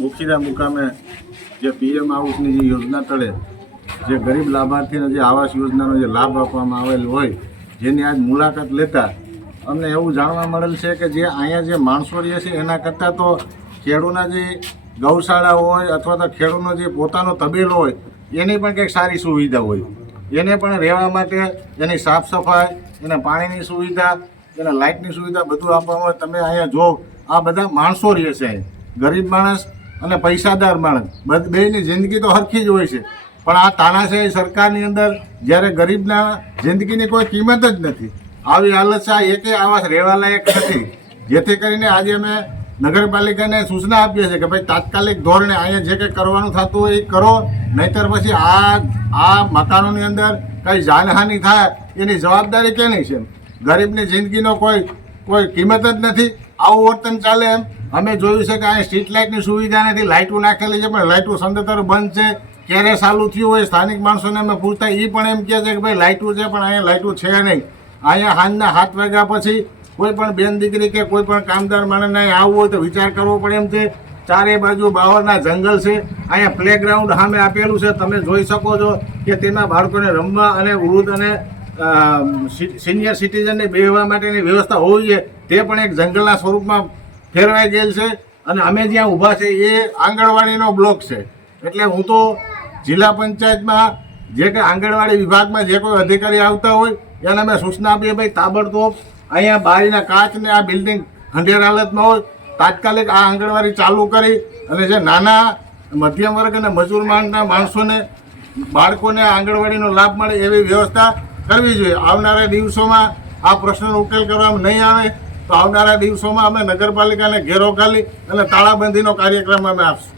બોખીરા મુકામે જે પીએમ આવાસની જે યોજના તળે જે ગરીબ લાભાર્થીને જે આવાસ યોજનાનો જે લાભ આપવામાં આવેલ હોય જેની આજ મુલાકાત લેતા અમને એવું જાણવા મળેલ છે કે જે અહીંયા જે માણસો રહે છે એના કરતાં તો ખેડૂતના જે ગૌશાળા હોય અથવા તો ખેડૂતનો જે પોતાનો તબેલો હોય એની પણ કંઈક સારી સુવિધા હોય, એને પણ રહેવા માટે એની સાફ સફાઈ, એને પાણીની સુવિધા, એને લાઇટની સુવિધા બધું આપવામાં આવે. તમે અહીંયા જો આ બધા માણસો રહે છે, ગરીબ માણસ અને પૈસાદાર માણસ બેની જિંદગી તો સરખી જ હોય છે, પણ આ તાનાશાહી સરકારની અંદર જ્યારે ગરીબના જિંદગીની કોઈ કિંમત જ નથી. આવી હાલત છે, આ એકે આવાસ રહેવા લાયક નથી. જેથી કરીને આજે અમે નગરપાલિકાને સૂચના આપીએ છીએ કે ભાઈ તાત્કાલિક ધોરણે અહીંયા જે કંઈ કરવાનું થતું હોય એ કરો, નહીંતર પછી આ મકાનોની અંદર કંઈ જાનહાનિ થાય એની જવાબદારી કેની છે? ગરીબની જિંદગીનો કોઈ કિંમત જ નથી. આવું વર્તન ચાલે એમ? અમે જોયું છે કે અહીંયા સ્ટ્રીટ લાઇટની સુવિધા નથી, લાઇટો નાખેલી છે પણ લાઇટો સંદતર બંધ છે. ક્યારે ચાલુ થયું હોય સ્થાનિક માણસોને અમે પૂછતા એ પણ એમ કહે છે કે ભાઈ લાઇટો છે પણ અહીંયા લાઇટો છે નહીં. અહીંયા સાંજના 7 વાગ્યા પછી કોઈ પણ બેન દીકરી કે કોઈ પણ કામદાર માણસને આવવું હોય તો વિચાર કરવો પડે એમ છે. ચારે બાજુ બાવળના જંગલ છે. અહીંયા પ્લેગ્રાઉન્ડ સામે આપેલું છે, તમે જોઈ શકો છો કે તેમાં બાળકોને રમવા અને વૃદ્ધ અને સિનિયર સિટીઝનને બેસવા માટેની વ્યવસ્થા હોવી જોઈએ, તે પણ એક જંગલના સ્વરૂપમાં ફેરવાઈ ગયેલ છે. અને અમે જ્યાં ઊભા છે એ આંગણવાડીનો બ્લોક છે. એટલે હું તો જિલ્લા પંચાયતમાં જે કે આંગણવાડી વિભાગમાં જે કોઈ અધિકારી આવતા હોય એને અમે સૂચના આપીએ ભાઈ તાબડતોબ અહીંયા બારીના કાચને આ બિલ્ડિંગ ખંડેર હાલતમાં હોય, તાત્કાલિક આ આંગણવાડી ચાલુ કરી અને જે નાના મધ્યમ વર્ગ અને મજૂર વર્ગના માણસોને બાળકોને આંગણવાડીનો લાભ મળે એવી વ્યવસ્થા કરવી જોઈએ. આવનારા દિવસોમાં આ પ્રશ્નનો ઉકેલ કરવામાં નહીં આવે તો આવનારા દિવસોમાં અમે નગરપાલિકાને ઘેરો ખાલી અને તાળાબંધીનો કાર્યક્રમ અમે આપશું.